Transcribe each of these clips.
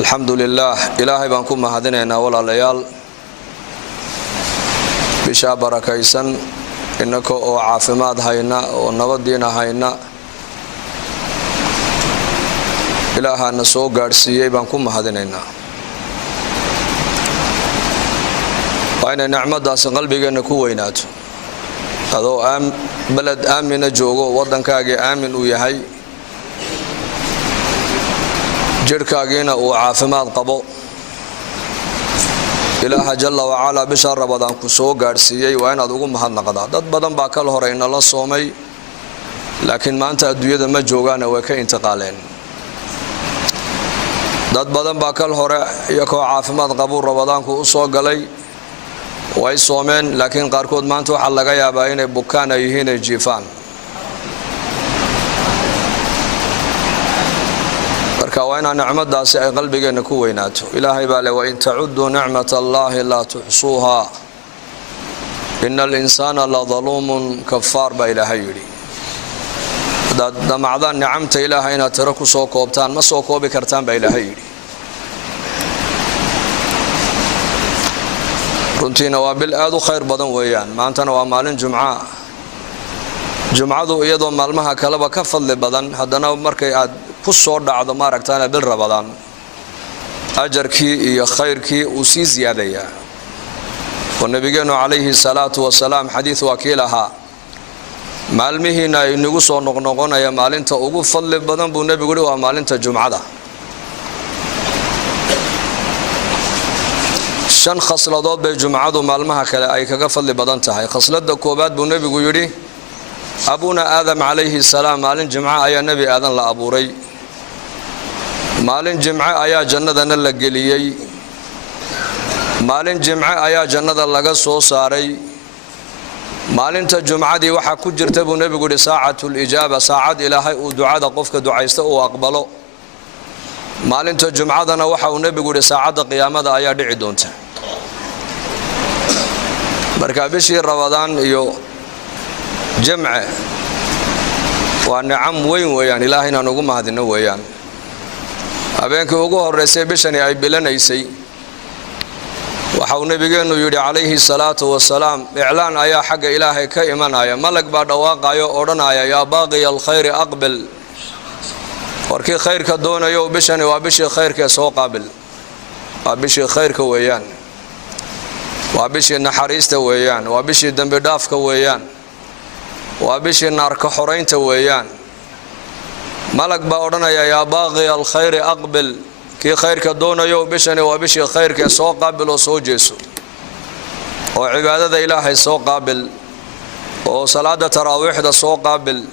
الحمد لله إلهي بانكم مهدنينا ولا ليال بشا بركيسن إنكو عافماد هاينا ونبدينا هاينا إلها نسو قارسيي بانكم مهدنينا وأين نعمة داس قلبي نكو ويناتو هذا بلد آمن جوجو ودن كاجي آمن وياهي jirkaagiina uu caafimaad qabo ilaaha jalla wa ala bisha rabadaan ku soo gaarsiiyay waa inaad ugu mahadnaqdaa dad badan baa kala hore in la soomay laakiin maanta adduunyada ma joogaan way ka intiqaaleen dad badan baa kala hore iyagoo caafimaad qabo rabadaanku u soo galay way soomeen laakiin qaarkood maanta waxa laga yaabaa inay bukaan ay yihiin jiifaan كوانا نعمة داسي أي قلبي جنكو ويناتو إلهي بالي وإن تعدوا نعمة الله لا تحصوها إن الإنسان لظلوم كفار بإلهي يري دا معذان نعمة إلهي إنا تركوا سوكوبتان ما سوكوبي كرتان بإلهي يري رنتين وابل آدو خير بدن ويان ما أنتنا ومالين جمعة إيضا مالمها كلبا كفل بدن هدنا مركي آد kusoo dhacdo ma aragtaan bil rabadaan ajarkii iyo khayrkii uu si ziyaadaya oo nabigeenu calayhi salaatu wasalaam xadiis wakiilaha maalmihiina inagu soo noqnoqonaya maalinta ugu fadli badan buu nabigu yiri waa maalinta jumcada shan khasladood bay jumcadu maalmaha kale ay kaga fadli badan tahay khaslada koobaad buu nabigu yiri abuna aadam calayhi salaam maalin jumca ayaa nabi aadan la abuuray maalin jimce ayaa jannadana la geliyay maalin jimce ayaa jannada laga soo saaray maalinta jumcadii waxa ku jirta buu nabigu yiri saacatul ijaaba saacad ilaahay uu ducada qofka ducaysta uu aqbalo maalinta jumcadana waxa uu nabigu yiri saacada qiyaamada ayaa dhici doonta marka bishii rabadaan iyo جمعة ونعم وين إلهنا نقوم هذه النويان أبينك وجوه الرسول بشني أي بلنا يسي وحول نبينا يري عليه الصلاة والسلام إعلان آية حق إلهي كإيمان آية ملك بعد واقع يورنا يا باغي الخير أقبل وركي خير كدون يو بشني وبشي خير كسوق قابل وبشي خير كويان وبشي نحريس تويان وبشي دم بداف كويان وبشي النار كحرين تويان ملك باورنا يا باغي الخير أقبل كي خير كدون يو بشني وبشي خير كسوق قابل وسوجيسو وعبادة إلهي سوق قابل وصلاة تراويح دا سوق قابل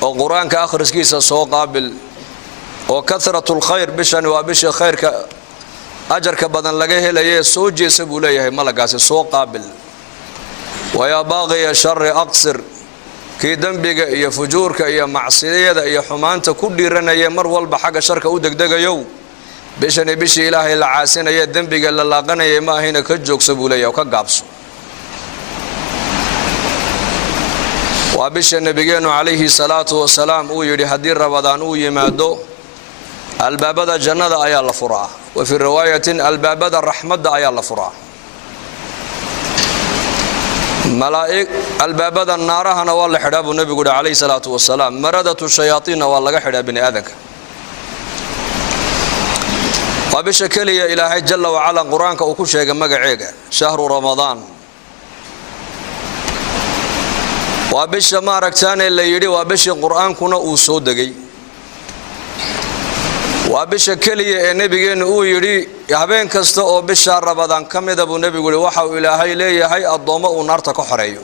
وقرآن كآخر سكيسة سوق قابل وكثرة الخير بشني وبشي خير أجر كبدن لقيه ليه سوجيسو بوليه ملك سوق قابل ويا باغي الشر أقصر كي دنبيغا iyo fujuurka iyo macsiyada iyo xumaanta ku dhiiranaya mar walba xaga sharka u degdegayo bishi ilaahay la caasinaya dambiga la laaqanaya ma ahina ka joogso buulaya ka gaabso waa bisha nabigeenu calayhi salaatu wasalaam uu yiri hadii rabadaan uu yimaado albaabada jannada ayaa la furaa wa fi riwaayatin albaabada rahmada ayaa la furaa ملائك البابد النار هنا والله حراب النبي قول عليه الصلاة والسلام مردة الشياطين والله حراب بني آذنك وبشكل يا إلهي جل وعلا قرآنك وكل شيء مقعيقة شهر رمضان وبش ما ركتان اللي يري وبش القرآن كنا أوسودقي وبشكل يا النبي أو يري habeen kasta oo bisha rabadaan kamid ah nabigu waxa uu ilaahay leeyahay adoomo uu naarta ka xoreeyo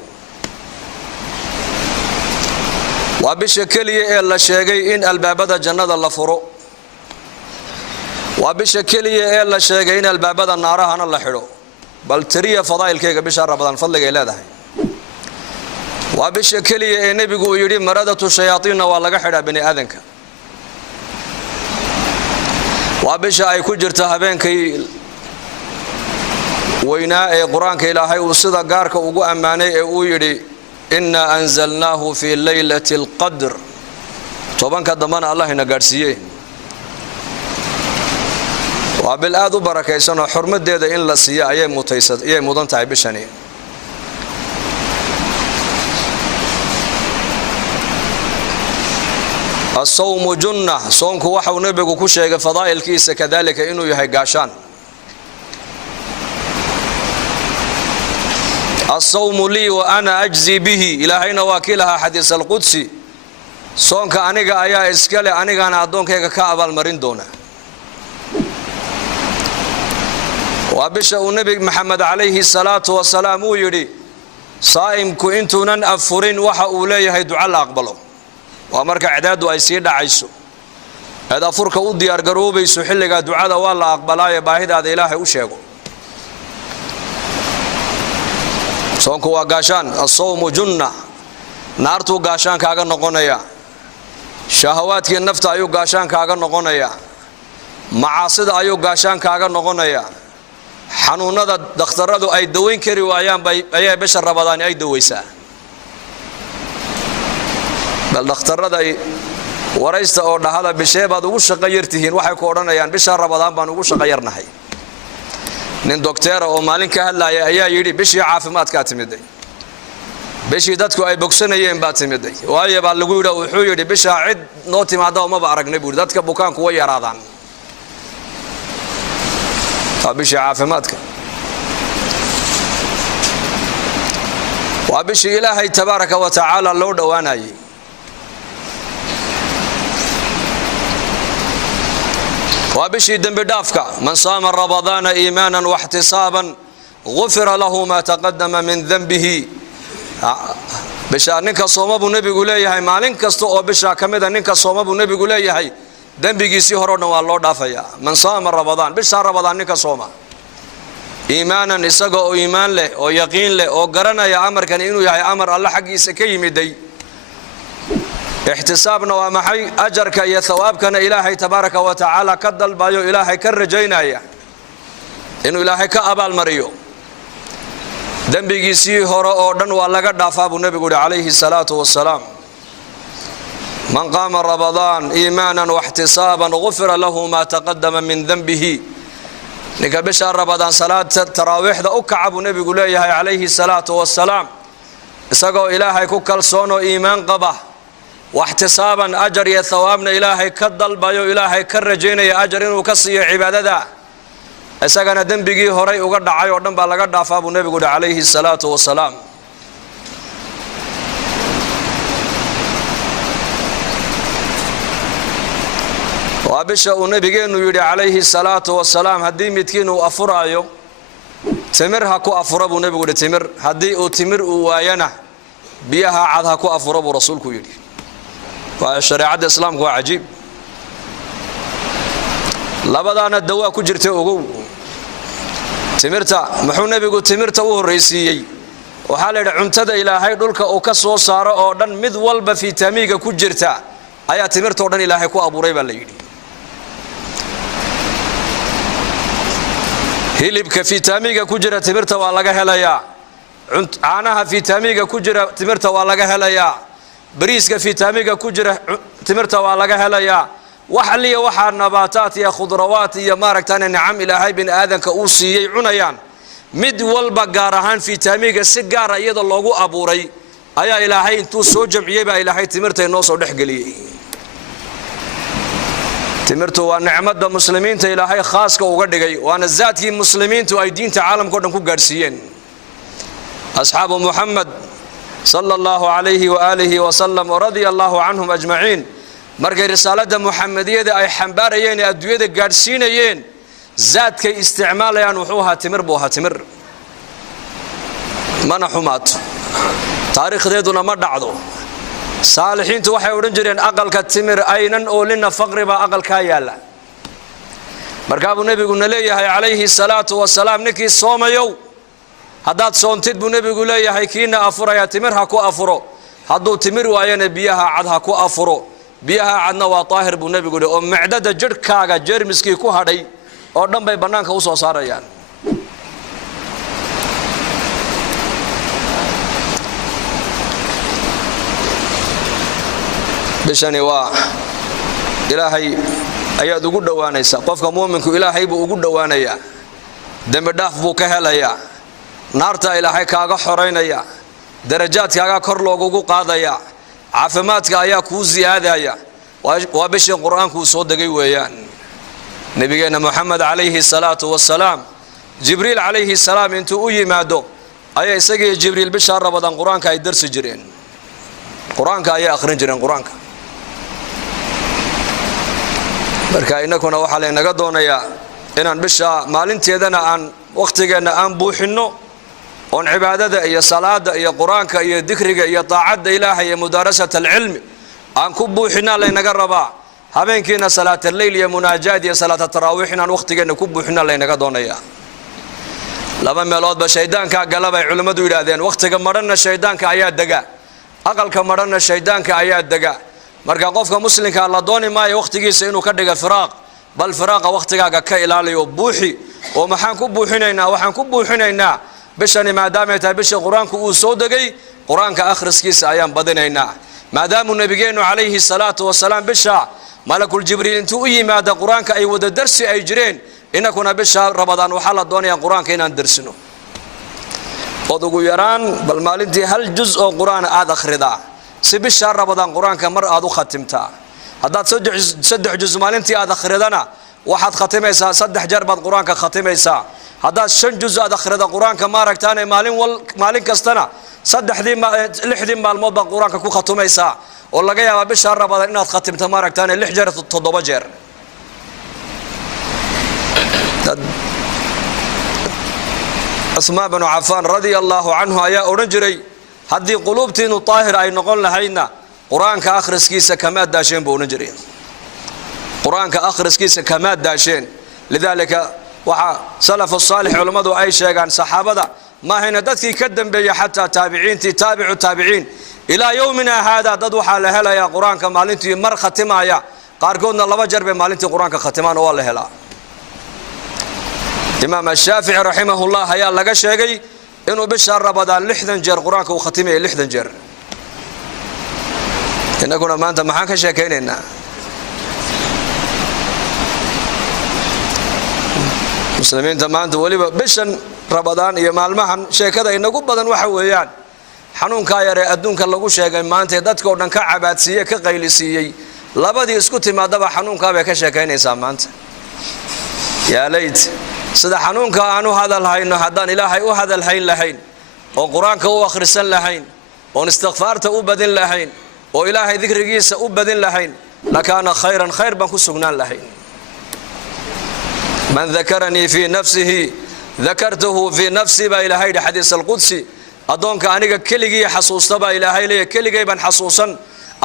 waa bisha kaliya ee la sheegay in albaabada jannada la furo waa bisha kaliya ee la sheegay in albaabada naarahana la xidho bal tiriya fadaa'ilkeega bisha rabadaan fadliga ay leedahay waa bisha kaliya ee nabigu uu yiri maradatu shayatiin waa laga xidhaa bani aadanka وابشا ay ku jirta habeenkay weyna ee quraanka ilaahay uu sida gaarka ugu amaanay ee uu yiri inna anzalnahu fi laylatil qadr tobanka damana allah ina gaarsiiyay وبالآد بركيسنا حرمة ديدا إن لا سيا أي متيسد أي مدن تعبشني الصوم جنة صومك وحو نبيك كشيء فضائل كيس كذلك إنه يهجاشان الصوم لي وأنا أجزي به إلى هين واكلها حديث القدسي صومك أنيقا أيا إسكالي أنيقا أنا أدونك كعب المرين دونا وبشأ النبي محمد عليه الصلاة والسلام يري صائم كنتنا أفرين وحا أوليه دعاء أقبله ومرك عداد وأيسير عيسو هذا فرق ودي أرجروبي سحلق دعاء والله أقبلاي باهد هذا إلهي وشيقه صومك وقاشان الصوم جنة نارتو قاشان كاغا نقونيا شهواتك النفط أيو قاشان كاغا نقونيا معاصد أيو قاشان كاغا نقونيا حنونada dhakhtaradu ay daweyn kari waayaan ay bashar rabadaan ay daweysaa bal dhakhtarada ay waraysta oo dhahada bisheebaad ugu shaqo yartihiin waxay ku oranayaan bisha rabadaan baan ugu shaqo yarnahay nin doctor oo maalin ka hadlaya ayaa yiri bishii caafimaadka timiday bishii dadku ay bogsanayeen baa timiday waayo baa lagu yiri wuxuu yiri bisha cid noo timaado ma ba aragnay buu dadka bukaanku way yaraadaan وبشي عافماتك وبشي إلهي تبارك وتعالى لو دواناي وبشي دم بدافك من صام رمضان إيمانا واحتسابا غفر له ما تقدم من ذنبه بشا نينكا صوم ابو نبي غليهي مالين كاستو او بشا كميدا نينكا صوم ابو نبي غليهي دنبيgiisii horona waa loo dhaafaya man saama ramadaan bisha ramadaan ninka sooma iimaanan isaga oo iimaan leh oo yaqiin leh oo garanaya amarkan inuu yahay amar Allah xaqiisa ka yimiday ihtisaabna waa maxay ajarka iyo thawaabkana ilaahay tabaaraka wa taala ka dalbayo ilaahay ka rajaynaya inuu ilaahay ka abaal mariyo dambigiisii hore oo dhan waa laga dhaafaa buu nabigu alayhi salaatu wassalaam من قام رمضان إيمانا واحتسابا غفر له ما تقدم من ذنبه نك بشهر رمضان صلاة التراويح ذا أكعب نبي قليه عليه الصلاة والسلام سقوا إلهي كوكل صونو إيمان قبه واحتسابا أجر يا ثوابنا إلهي كدل بايو إلهي كرجينا يا أجر وكسي عبادة سقنا ذنبه هري وقد عيو دم بالقد عفاب نبي قل عليه الصلاة والسلام وابشا ونبينا يري عليه الصلاة والسلام هدي متكين وأفرايو تمرها كو أفرابو نبي قول تمر هدي أو تمر وواينا بيها عادها كو أفرابو رسولك يري والشريعة الإسلام هو عجيب لابدانا الدواء كجرته أقو تمرتا محو نبي قول تمرتا وهو الرئيسيي وحال عمتدا إلى هاي دولك أو كسو صارا أو دن مذ والبا في تاميغا كجرتا أيا تمرتا ودن إلى هاي كو أبو ريبا ليدي hilibka fitamiga ku jira timirta waa laga helayaa caanaha fitamiga ku jira timirta waa laga helayaa bariiska fitamiga ku jira timirta waa laga helayaa waxliya waxa nabaataat iyo khudrawaat iyo maaragtaan ni'am ilaahay bin aadanka uu siiyay cunayaan mid walba gaar ahaan fitamiga si gaar ah iyada loogu abuuray ayaa ilaahay intuu soo jamciyay baa ilaahay timirta inoo soo dhaxgeliyay timirtu waa nicmada muslimiinta ilaahay khaaska uga dhigay waana zaadkii muslimiintu ay diinta caalamka dhan ku gaarsiiyeen asxaabu muhammad sallallahu alayhi wa alihi wa sallam radiyallahu anhum ajma'in markay risaalada muhammadiyada ay xambaarayeen adduunyada gaarsiinayeen zaadkay isticmaalayaan wuxuu ahaa timir buu ahaa timir mana xumaat taariikhdeeduna ma dhacdo saalixiintu waxay oran jireen aqalka timir aynan oo lina faqriba aqalka yaala marka abu nabigu leeyahay alayhi salatu wasalaam ninkii soomayow hadaad soontid buu nabigu leeyahay kiina afuraya timir ha ku afuro haduu timir waayana biyaha cad ha ku afuro biyaha cadna waa taahir buu nabigu oo macdada jirkaaga jeermiskii ku hadhay oo dhan bay banaanka u soo saarayaan bishani waa ilaahay ayaad ugu dhowaanaysaa. qofka muuminku ilaahay buu ugu dhowaanayaa, dambi dhaaf buu ka helayaa, naarta ilaahay kaaga xoreynaya, darajaadkaaga kor loogugu qaadaya, caafimaadka ayaa kuu ziyaadaya. waa bishii qur-aanku soo degay weeyaan. nabigeena Muhammad alayhi salaatu wassalaam, jibriil alayhi salaam intuu u yimaado ayaa isagii jibriil bisha Ramadaan qur-aanka ay darsi jireen. qur-aanka ay akhrin jireen qur-aanka. marka inaguna waxa la inaga doonayaa inaan bisha maalinteedana aan waqtigeena aan buuxino, oon cibaadada iyo salaada iyo qur-aanka iyo dhikriga iyo taacada ilaahay iyo mudarasat al-ilm aan ku buuxina la inaga rabaa. habeenkiina salaat al-layl iyo munaajaad iyo salaat tarawih inaan waqtigeena ku buuxina la inaga doonayaa. laba meelood ba shaydaanka galabay culimadu yiraahdeen, waqtiga marana shaydaanka ayaa daga, aqalka marana shaydaanka ayaa daga. marka qofka muslimka la dooni maayo waqtigiisa inuu ka dhigo firaaq, bal firaaqa waqtigaaga ka ilaaliyo buuxi. oo maxaan ku buuxinaynaa? waxaan ku buuxinaynaa bishani maadaama ay tahay bishii qur-aanku uu soo degay, qur-aanka akhriskiisa ayaan badinaynaa. maadaama nabigeenu alayhi salaatu wassalaam bisha malakul jibriil intuu u yimaado qur-aanka ay wada darsi ay jireen, inakuna bisha Ramadaan waxaa la doonayaa qur-aanka inaan darsino. ood ugu yaraan bal maalintii hal juz oo qur-aan aad akhridaa, si bisha Ramadaan qur-aanka mar aad u khatimtaa. haddaad 3 juz maalintii aad akhridana waxaad khatimaysaa 3 jeer baad qur-aanka khatimaysaa. haddaad 5 juz aad akhrida qur-aanka ma aragtaane maalin kastana 6 maalmood baad qur-aanka ku khatimaysaa. oo laga yaabaa bisha Ramadaan inaad khatimto ma aragtaane 6 jeer 7 jeer. Usmaan bin Affan radiyallahu anhu ayaa oran jiray, haddii quluubtiinu taahir ay noqon lahaydna qur-aanka akhriskiisa kama daasheen buu oran jiray. qur-aanka akhriskiisa kama daasheen. lidaalika waxa salaf salih culimadu ay sheegaan saxaabada ma hayna dadkii ka dambeeyay xataa taabiciintii taabicu taabiciin ilaa yawmina hada dad waxa la helaya qur-aanka maalintii mar khatimaya, qaarkoodna 2 jeer bay maalintii qur-aanka khatimaan oo la helaa. imaam Shaafici rahimahullah ayaa laga sheegay inuu bisha Ramadaan 60 jeer qur-aanka uu khatimay 60 jeer. inaguna maanta maxaan ka sheekaynaynaa? muslimiinta maanta waliba bishan Ramadaan iyo maalmahan sheekada inagu badan waxa weeyaan xanuunka yar ee adduunka lagu sheegay maanta dadka oo dhan ka cabaadsiiyay ka qaylisiiyay, labadii isku timaadaba xanuunka bay ka sheekaynaysaa maanta. yaa layt sida xanuunka aanu hadal hayno haddaan ilaahay u hadal hayn lahayn, oo qur-aanka u akhrisan lahayn, oo istighfaarta u badin lahayn, oo ilaahay dhikrigiisa u badin lahayn, lakaana khayran khayr baan ku sugnaan lahayn. man dhakarani fi nafsihi dhakartuhu fi nafsi ba ilaahay xadiis al-qudsi. adoonka aniga keligii xasuusta ba ilaahay leeyahay, keligay baan xasuusan.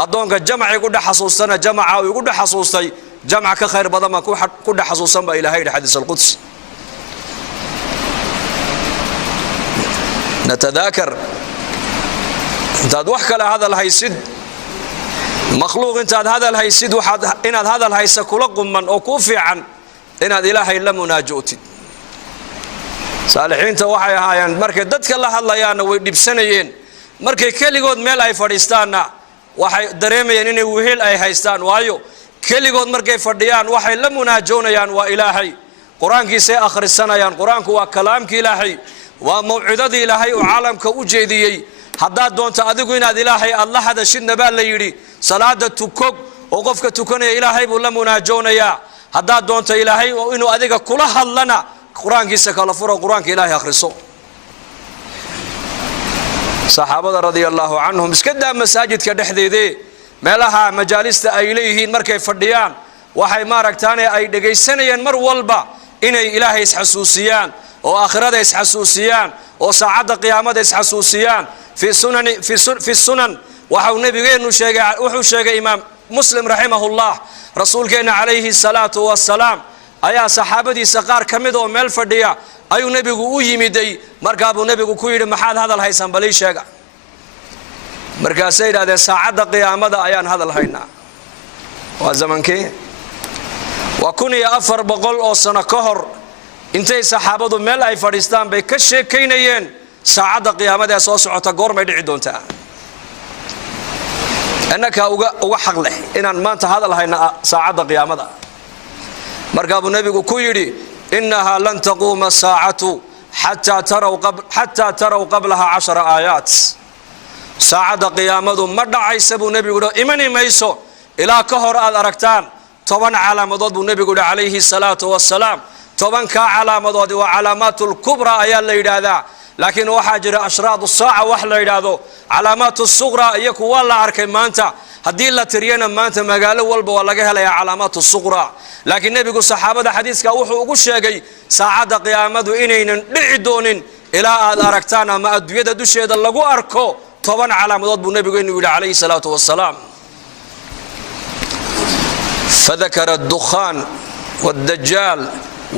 adoonka jamci ku dhaxasuustana jamca uu ugu dhaxasuustay jamca ka khayr badan ma ku dhaxasuusan ba ilaahay xadiis al-qudsi. نتذاكر انتاد وحكا هذا الهيسد مخلوق انتاد هذا الهيسد اناد هذا الهيس كلقم من أكوفي عن اناد إلهي لمنا جوتي صالحين توحي هايان مركي دادك الله الله يانا ويدبسانيين مركي كالي قود ميل اي فرديستانا وحي دريميين اني وهيل اي هايستان وايو كالي قود مركي فرديان وحي لمنا جونيان وإلهي قرآن كي سي آخر السنة يان قرآن كوا كلام كي إلهي وموعدة إلهي وعالم كوجيدي haddaad doonto adigu inaad ilaahay Allah hada shidnaba la yiri salaada tukog oo qofka tukanaya ilaahay buu la munaajoonaya. haddaad doonto ilaahay inuu adiga kula hadlana quraankiisa kala furo quraanka ilaahay akhriso. saxaabada radiyallahu anhum iskada masaajidka dhexdeedii meelaha majaalista ay leeyihiin markay fadhiyaan waxay maaragtaan ay dhageysanayeen mar walba inay ilaahay isxasuusiyaan oo aakhirada isxasuusiyaan oo saacada qiyaamada isxasuusiyaan. في السنن وحو نبينا شيغ إمام مسلم رحمه الله رسولنا عليه الصلاة والسلام أيا صحابتي سقار كمدو ميل فديا أيو نبيغو او يميدي مركابو نبيغو كوير محاد هذا الهيسان بلي شيغا مركا سيد هذا ساعة قيامة أيان هذا الهينا وزمن كي وكوني أفر بقول أو سنة كهر انتي صحابتو ميل أي فريستان بي كشي كينيين saacada qiyaamada soo socota goormay dhici doontaa. annaka uga xaq leh inaan maanta hadal hayna saacada qiyaamada markaa buu nebigu ku yidhi innahaa lan taquuma saacatu xataa taraw qablaha 10 aayaat saacadda qiyaamadu ma dhacaysa buu nebigu yidhi imani mayso ilaa ka hor aad aragtaan 10 calaamadood buu nebigu yidhi calayhi salaatu wassalaam 10kaa calaamadoodi waa calaamaatul kubraa ayaa la yidhaahdaa laakiin waxaa jira ashraadu saaca wax la yidhaahdo calaamaatu suqraa iyo kuwa la arkay maanta haddii la tiriyana maanta magaalo walba waa laga helayaa calaamaatu suqraa laakiin nebigu saxaabada xadiiska wuxuu ugu sheegay saacadda qiyaamadu inaynan dhici doonin ilaa aad aragtaan ama adduunyada dusheeda lagu arko 10 calaamadood buu nebigu inuu yidhi calayhi salaatu wassalaam fadakara addukhaan والدجال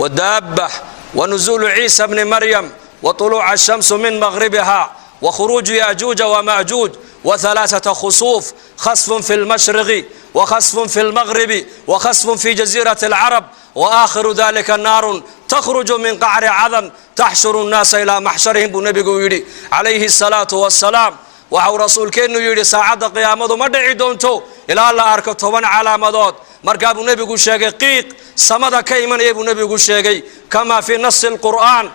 ودابة ونزول عيسى بن مريم وطلوع الشمس من مغربها وخروج ياجوج وماجوج وثلاثة خسوف خسف في المشرق وخسف في المغرب وخسف في جزيرة العرب وآخر ذلك النار تخرج من قعر عدن تحشر الناس إلى محشرهم بنبي يري عليه الصلاة والسلام وحو رسول كأنه يري ساعة قيامة ما دعي دونتو إلى الله أركب 10 علامات markaa buu nebigu sheegay qiiq samada ka imanaya buu nebigu sheegay kama fi nas alquran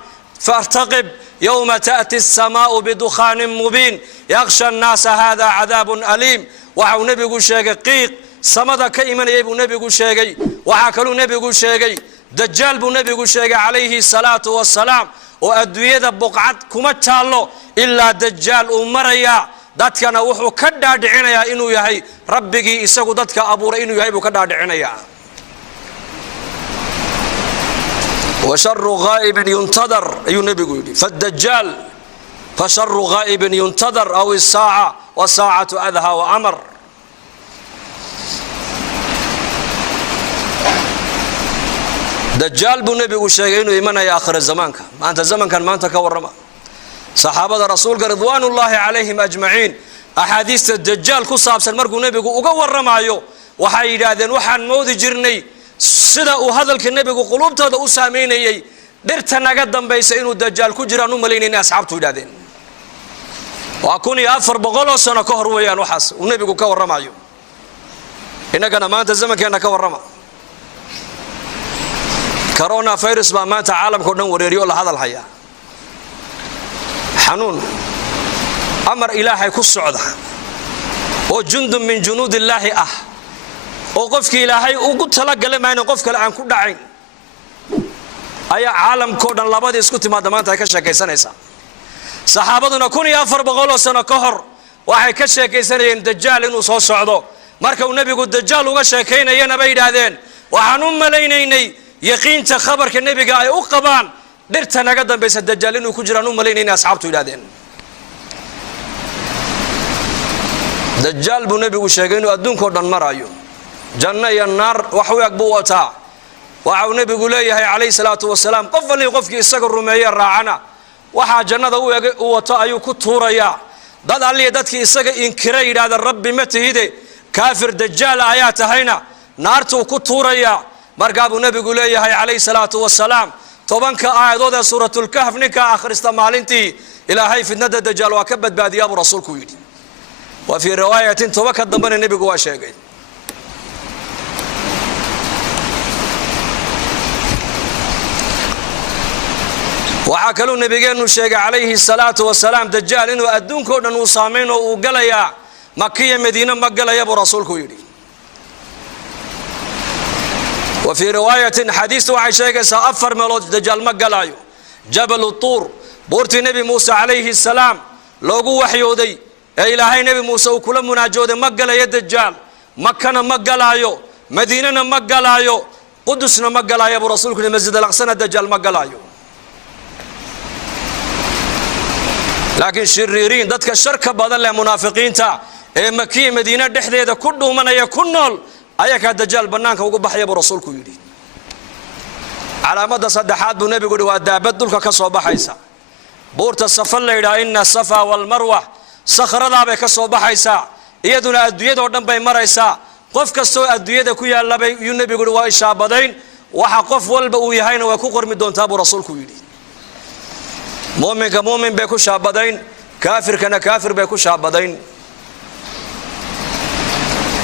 fartaqib yawma ta'ti as-samaa'u bidukhanin mubin yakhsha an-nas hadha 'adabun alim waxa uu nebigu sheegay qiiq samada ka imanaya buu nebigu sheegay waxa kaloo nebigu sheegay dajaal buu nebigu sheegay calayhi salaatu wassalaam oo adduunyada buqcad kuma taalo ilaa dajaal uu maraya dadkana wuxuu ka dhaadhicinayaa inuu yahay rabbigii isagu dadka abuuray inuu yahay buu ka dhaadhicinayaa wa sharru ghaa'ibin yuntadar ayuu nebigu yidhi faddajaal fa sharru ghaa'ibin yuntadar aw as-saa'a wa saa'atu adha wa amar dajaal buu nebigu sheegay inuu imanaya aakhir zamaanka maanta zamankan maanta ka warrama saxaabada rasuulka ridwaanullaahi calayhim ajmaciin axaadiista dajaal ku saabsan markuu nebigu uga warramayo waxay yidhaahdeen waxaan moodi jirnay sida uu hadalka nebigu quluubtooda u saameynayay dhirta naga dambaysa inuu dajaal ku jiraan u malaynayna asxaabtu yidhahdeen waa 1400 sano ka hor weeyaan waxaas uu nebigu ka warramayo innagana maanta zamankeena ka warrama corona virus baa maanta caalamka oo dhan wareeriyo la hadal haya xanuun amar ilaahay ku socda oo jundun min junuudillaahi oo qofkii ilaahay ugu talagalay ma inuu qof kale aan ku dhacayn ayaa caalamka oo dhan labadii isku timaada maanta ay ka sheekaysanaysaa saxaabaduna 1400 sano ka hor waxay ka sheekaysanayeen dajaal inuu soo socdo marka uu nebigu dajaal uga sheekaynayana bay yidhaahdeen waxaan u malaynaynay yaqiinta khabarka nebiga ay u qabaan dhirta naga dambaysa dajaal inuu ku jiraan u malaynayna asxaabtu yidhaahdeen dajaal buu nebigu sheegay inuu adduunka oo dhan marayo janno iyo naar wax u eg buu wataa waxa uu nebigu leeyahay calayhi salaatu wasalaam qof walii qofkii isaga rumeeye raacana waxaa jannada u eg u wato ayuu ku tuurayaa dad alliya dadkii isaga inkira yidhaahda rabbi ma tihide kaafir dajaal ayaa tahayna naartuu ku tuurayaa markaa buu nebigu leeyahay calayhi salaatu wasalaam 10 aayadood ee suuratul kahf ninka akhrista maalintii ilaahay fitnada dajaal waa ka badbaadiyaa buu rasuulku yidhi wa fi riwaayatin 10 ka dambana nebigu waa sheegay waxaa kaloo nabigeenu sheegay calayhi salaatu wasalaam dajaal inuu adduunka oo dhan uu saameyn oo uu galayaa Makkiya Madiina ma galaya buu rasuulku yidhi وفي رواية حديث وحي شيء سأفر ملوج دجال مقلايو جبل الطور بورتي نبي موسى عليه السلام لوغو وحيودي إلهي نبي موسى وكل مناجود مقلا يا دجال مكة مقلايو مدينة مقلايو قدسنا مقلايو أبو رسولك المسجد الأقصى الدجال مقلايو لكن شريرين ذاتك الشركة بدل منافقين تا مكية مدينة دحديدة كله من يكونول أيك الدجال بنانك وقبح يا أبو رسولك يدي على مدى صدحات بنبي يقول ودابت دولك كصوب حيسا بورت الصفا إلى إن الصفا والمروة صخر ذابك كصوب حيسا يدنا الدوية ودن بين مريسا قف كسو الدوية كويا الله بي ينبي يقول وإيشا بدين وحقف والبوي هين وكوكر من دون تابو رسولك يدي مؤمن كمؤمن بيكو شابدين كافر كنا كافر بيكو شابدين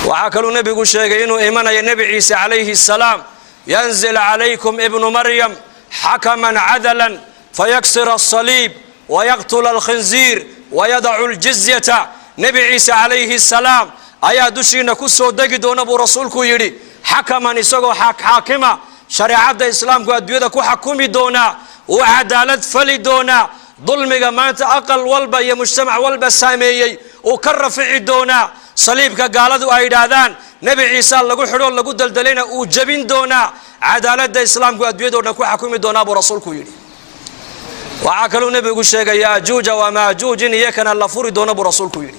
وعاكلوا نبي شيء إنه إيمان يا نبي عيسى عليه السلام ينزل عليكم ابن مريم حكما عدلا فيكسر الصليب ويقتل الخنزير ويدع الجزية نبي عيسى عليه السلام أيا دشينا كسو دقدون أبو رسولك يري حكما نسقو حاكما شريعة الإسلام كو أدوية كو حكومي دونا وعدالة فلي دونا ظلمك ما أنت أقل والبا يا مجتمع والبا ساميي وكرفع دونا صليبك قالوا أيدادان نبي عيسى لقو حلول لقو دلدلينا وجبين دونا عدالة الإسلام كو أدوية دونا كو حكومي دونا أبو رسولك يري وعاكلوا نبي قشيك ياجوج وماجوج يكنا اللفوري دون أبو رسولك يري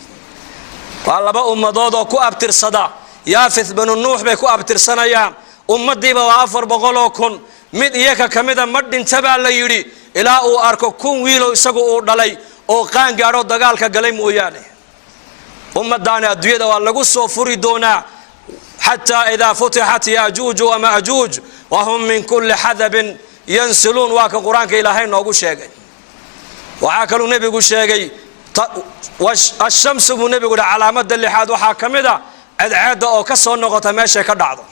والله بقى أمضاضو كو أبتر صدا يافث بن النوح بكو أبتر سنيام أمدي بوافر بغلوكن مد يكا كمدا مد انتبع اللي يري إلا أو أركو كون ويلو إساقو أو دالي أو قان قارو دقالك قلي موياني أمداني أدوية والله صوفوري دونا حتى إذا فتحت ياجوج وماجوج وهم من كل حذب ينسلون واك قرآن كإلهين نوغو شيغي وعاكلوا نبي قو شيغي الشمس بو نبي قو علامة اللحاد وحاكمدا عد أو كسو نغطة ماشي كدعضو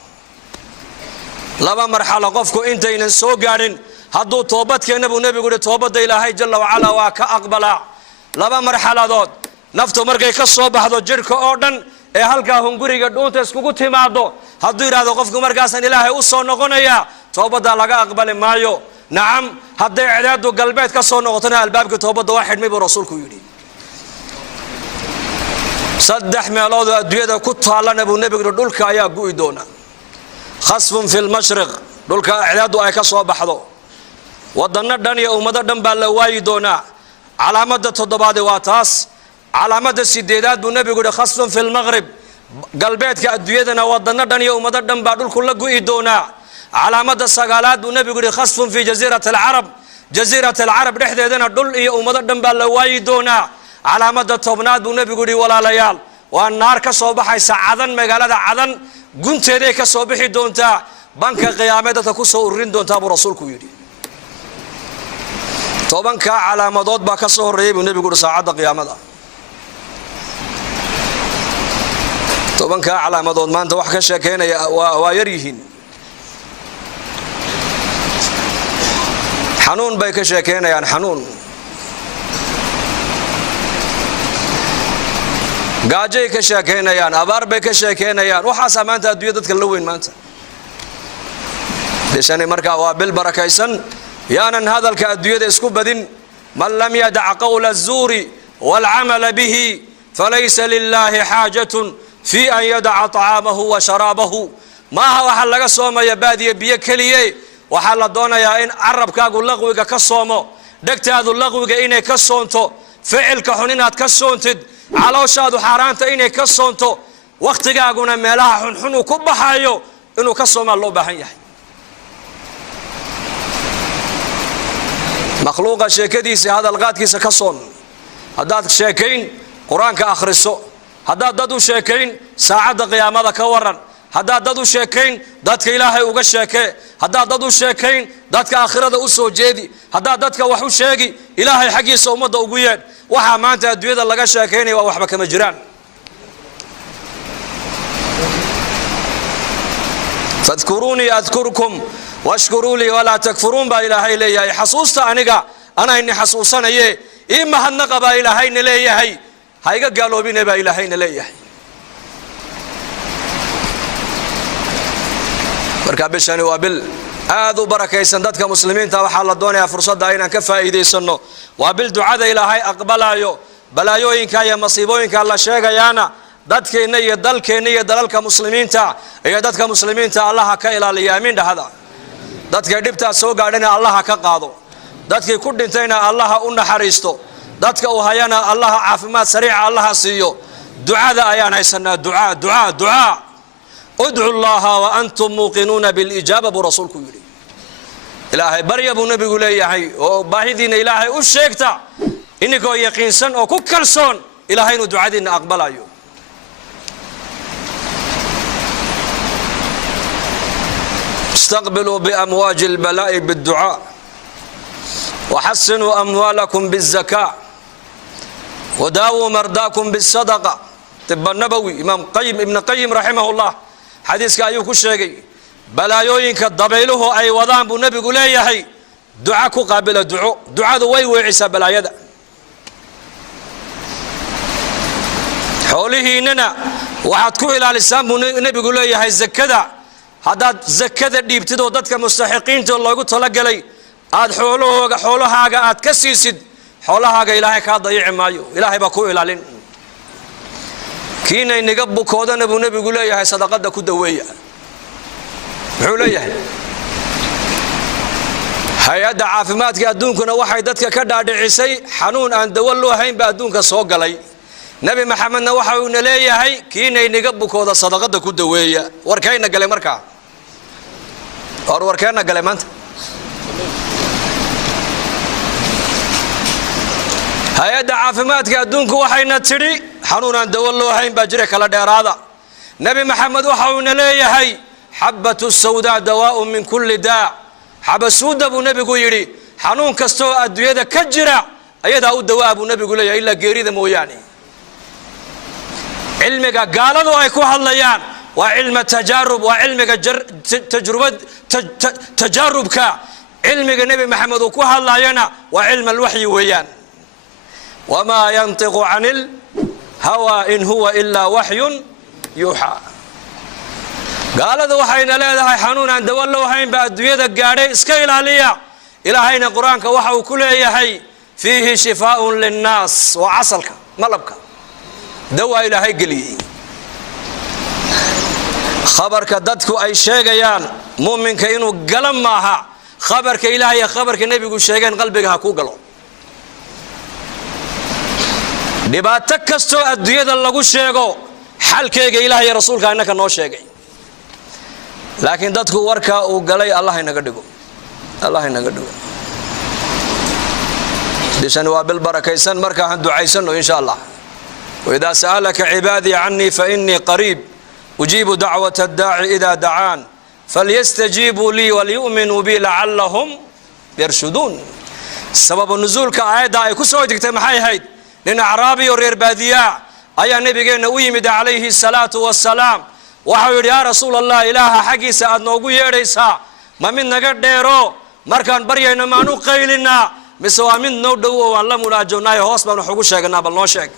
لما مرحلة قفكو انتين سو قارن هدو توبتك نبو نبي قو توبت إلهي جل وعلا واك أقبلا لما مرحلة دود نفتو مرقي كسو بحضو جيركو أوردن ee halka hunguriga dhuunta iskugu timaado hadduu yiraahdo qofku markaasan ilaahay u soo noqonaya toobada laga aqbali maayo nacam hadday cidaadu galbeed ka soo noqotana albaabka toobada waa xidhmay buu rasuulku yiri saddex meelood adduunyada ku taalana buu nabiga dhulka ayaa go'i doona khasfun fil mashriq dhulka cidaadu ay ka soo baxdo wadana dhan iyo ummado dhan baa la waayi doona calaamada toddobaad waa taas علامة السيدات بنبي قد خصم في المغرب قلبيت كأدويتنا وضنا دنيا ومددن بعدول كل جوي دونا علامة السقالات بنبي قد خصم في جزيرة العرب رحدة دنا دول إيه ومددن بالواي دونا علامة الطبنات بنبي قد ولا ليال والنار كصباح سعدن مقالة عدن قنت هذيك كصباح دونتا بنك قيامة تكسو الرين دونتا برسولك يدي طبعا كعلامة ضد بكسو الريب بنبي قد سعد قيامة طبعا كعلامة ضد ما أنت وحكي شاكين ويريهن حنون بيك شاكين يعني حنون قاجي كشاكين يعني أبار بيك شاكين يعني وحاسة ما أنت أدوية تتكلوين ما أنت ليشاني مركا وبالبركة يسن يانا هذا الكأدوية اسكوب بدين من لم يدع قول الزور والعمل به فليس لله حاجة في أن يدع طعامه وشرابه ما هو حل لك صوم يبادي بيكليه وحل دونا يا إن عرب كاقول لغوك كصومه دكت هذا اللغوك إني كصونتو فعل كحنينات كصونتد على شادو حارانت إني كصونتو وقت كاقونا ملاح حنو كبحايو إنه كصوم الله بحيه مخلوق شيكديس هذا الغاد كيس كصون هذا شيكين قرآن كأخرسو هذا دادو شيكين ساعد قيامة كورن هذا دادو شيكين دادك إلهي وقا شيكي هذا دادو شيكين دادك آخرة أسو جيدي هذا دادك وحو شيكي إلهي حقي سومد وقويان وحا ما أنت أدوية لغا شيكيني ووحبك مجران فاذكروني أذكركم واشكروا لي ولا تكفرون با إلهي لي حصوصت أنا إني حصوصنا إما هنق با إلهي لي هايقا قالوا بينا با إلهي لي بركا بشاني وابل هذا بركة سندتك مسلمين تابع الله دوني فرصة داينا كفائدة سنو وابل دعاء إلهي أقبلايو بلايو إنك يا مصيبو إنك الله شيغا يانا دادك إني دلالك مسلمين تا إيا دادك مسلمين تا الله كا إلى يامين ده هذا دادك دبتا سو غادنا الله كا قادو دادك كدنتينا الله أن حريستو دادك وهيانا الله عافمات سريعة الله سيو دعاء أيانا يسنا دعاء ادعوا الله وأنتم موقنون بالإجابة برسولكم يري إلهي بريا بو نبي قولي وباهدين إلهي أشيكتا إنكو يقين سن أو كوكل سن إلهي ندعاء دين أقبل أيو استقبلوا بأمواج البلاء بالدعاء وحسنوا أموالكم بالزكاة وداووا مرداكم بالصدقة طب النبوي إمام ابن قيم رحمه الله حديث كأيوك الشيقي balaayooyinka dabayluhu ay wadaan buu nabigu leeyahay duca ku qaabila ducadu way weecisaa balaayada xoolihiinana waxaad ku ilaalisaan buu nabigu leeyahay zakada haddaad zakada dhiibtid oo dadka mustaxiqiinta loogu talagalay aad xoolahaaga aad ka siisid xoolahaaga ilaahay kaa dayici maayo ilaahay baa ku ilaalin kiina inaga bukoodana buu nabigu leeyahay sadaqada ku daweeya muxuu leeyahay hay-adda caafimaadka adduunkuna waxay dadka ka dhaadhicisay xanuun aan dawo loo hayn baa adduunka soo galay nabi maxamedna waxa uu leeyahay kiina inaga bukooda sadaqada ku daweeya warkayna galay markaa warkayna galay maanta hay-adda caafimaadka adduunku waxayna tidhi xanuun aan dawo loo hayn baa jira kala dheeraada nabi maxamed waxa uu leeyahay xabatu sawdaa dawaa'un min kulli daa xabasuuda buu nabigu yidhi xanuun kastoo adduunyada ka jira ayadaa u dawaa buu nabigu leeyahay ilaa geerida mooyaane cilmiga gaaladu ay ku hadlayaan waa cilmi tajaarub waa cilmiga tajaarubka cilmiga nabi maxamed uu ku hadlayana waa cilmi alwaxyi weeyaan wamaa yantiqu canil hawa in huwa ilaa waxyun yuuxa gaaladu waxayna leedahay xanuun aan dawo loo hayn baa adduunyada gaadhay iska ilaaliya ilaahayna qur-aanka waxa uu ku leeyahay fiihi shifaaun linnaas waa casalka malabka dawaa ilaahay geliyey khabarka dadku ay sheegayaan muuminka inuu gala maaha khabarka ilaahay iyo khabarka nebigu sheegeen qalbiga ha ku galo dhibaato kastoo adduunyada lagu sheego xalkeega ilaahay iyo rasuulka innaka noo sheegay laakiin dadku warka uu galay allah inaga dhigo dishani waa bil barakaysan marka aan ducaysano insha Allah وإذا سألك عبادي عني فإني قريب أجيب دعوة الداعي إذا دعان فليستجيبوا لي وليؤمنوا بي لعلهم يرشدون سبب النزول كآية كسوي دكتور محي هيد لأن أعرابي ورير بادية أي النبي جينا ويمد عليه الصلاة والسلام وحول يا رسول الله إله حقي سأد نوقو يريسا ما من نقد ديرو مركان برينا ما نقيلنا مسوا من نودو والله ملاجونا يهوس بنو حقوش شجنا بالنوشك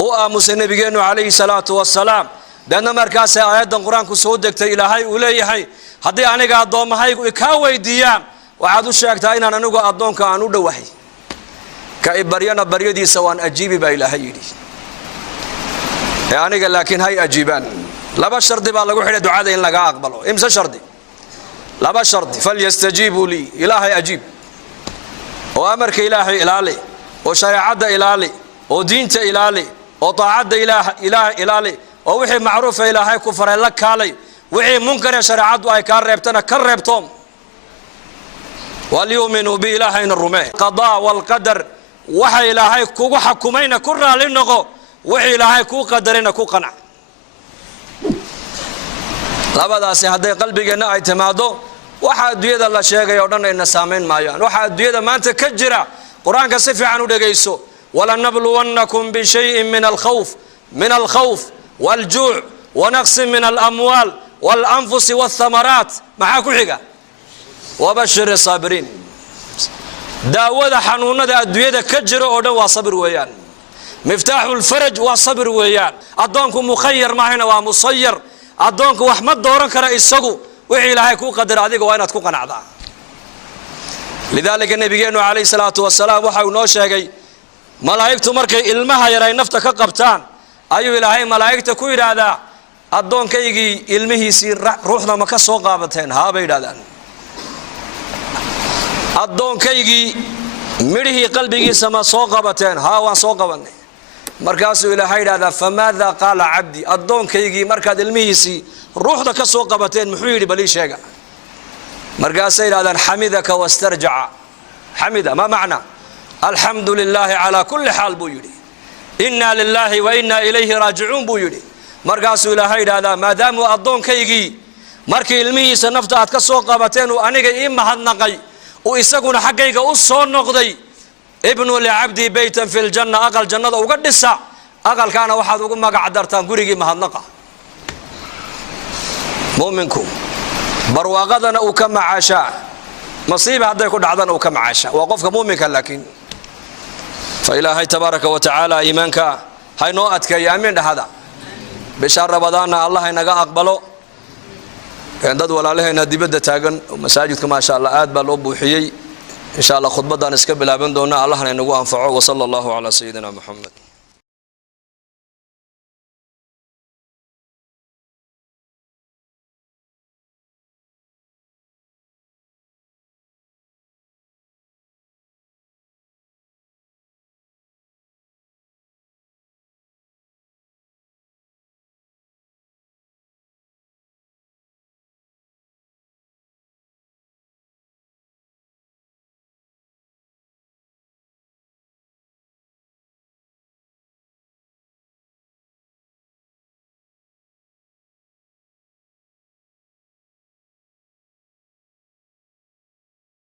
وآموس النبي جينا عليه الصلاة والسلام لأن مركز آيات القرآن كسودك تإلهي وليهي هدي أنا قاعد ضم هاي كاوي ديام وعادو الشيخ تاين أنا نقول أضون كانوا دوحي كإبريانا بريدي سواء أجيبي بإلهي دي يعني قال لكن هاي أجيبان لا بشر دي بالله وحده دعاء إن لقى أقبله إمسى شردي لا بشر دي فليستجيبوا لي إلهي أجيب وأمرك إلهي إلالي وشريعة إلالي ودينت إلالي وطاعة إلالي ووحي معروف إلهي كفر لك علي وحي منكر شريعة أي كربتنا كربتهم واليؤمنوا بإلهي الرمي قضاء والقدر وحي إلهي كو حكمين كرا للنغو وحي إلهي كو قدرين كو قنع labadaasi haday qalbigeena ay timaado waxa adduunyada la sheegay oo dhan ay nasaameyn maayaan waxa adduunyada maanta ka jira quraanka si fiican u dhageyso wala nabluwannakum bi shay'in min al-khawf wal-ju' wa naqs min al-amwal wal-anfus wath-thamarat maxa ku xiga wa bashir as-sabirin daawada xanuunada adduunyada ka jira oo dhan waa sabir weeyaan miftaaxul faraj waa sabir weeyaan adoonku mukhayyar maahina waa musayyar adoonku wax ma dooran kara isagu wixii ilaahay ku qadar adiga waa inaad ku qanacdaa lidaalika nabigeenu alayhi salaatu wasalaam waxa uu noo sheegay malaa'iktu markay ilmaha yar ay nafta ka qabtaan ayuu ilaahay malaa'ikta ku yiraahdaa adoonkaygi ilmihiisi ruuxda ma ka soo qaabateen ha bay yiraahdaan adoonkaygi midhii qalbigiisa ma soo qabateen ha waan soo qabanay markaasuu ilaahay yiraahdaa famaadha qaala abdi adoonkaygi markaad ilmihiisi ruuxda ka soo qabateen muxuu yiri bali sheega markaasay yiraahdaan hamidaka wastarja'a hamida ma macna alhamdulillah ala kulli hal buu yiri inna lillahi wa inna ilayhi raaji'un buu yiri markaasuu ilaahay yiraahdaa maadaama adoonkaygi markii ilmihiisa nafta aad ka soo qabateen oo aniga ii mahadnaqay oo isaguna xaqayga u soo noqday ibnu li'abdi baytan fil janna aqal jannada uga dhisa aqalkaana waxaad ugu magac dartaan gurigii mahadnaqa muuminku barwaaqadana uu ka macaasha masiiba hadday ku dhacdana uu ka macaasha waa qofka muuminka laakiin fa ilaahay tabaaraka wa tacaala iimaanka haynoo adkeeyo aamin dhahada bisha rabadaana allah inaga aqbalo dad walaalaheena dibadda taagan masaajidka ma sha Allah aad baa loo buuxiyay insha Allah khudbadan iska bilaaban doona allahna inagu anfaco wa sallallahu ala sayyidina Muhammad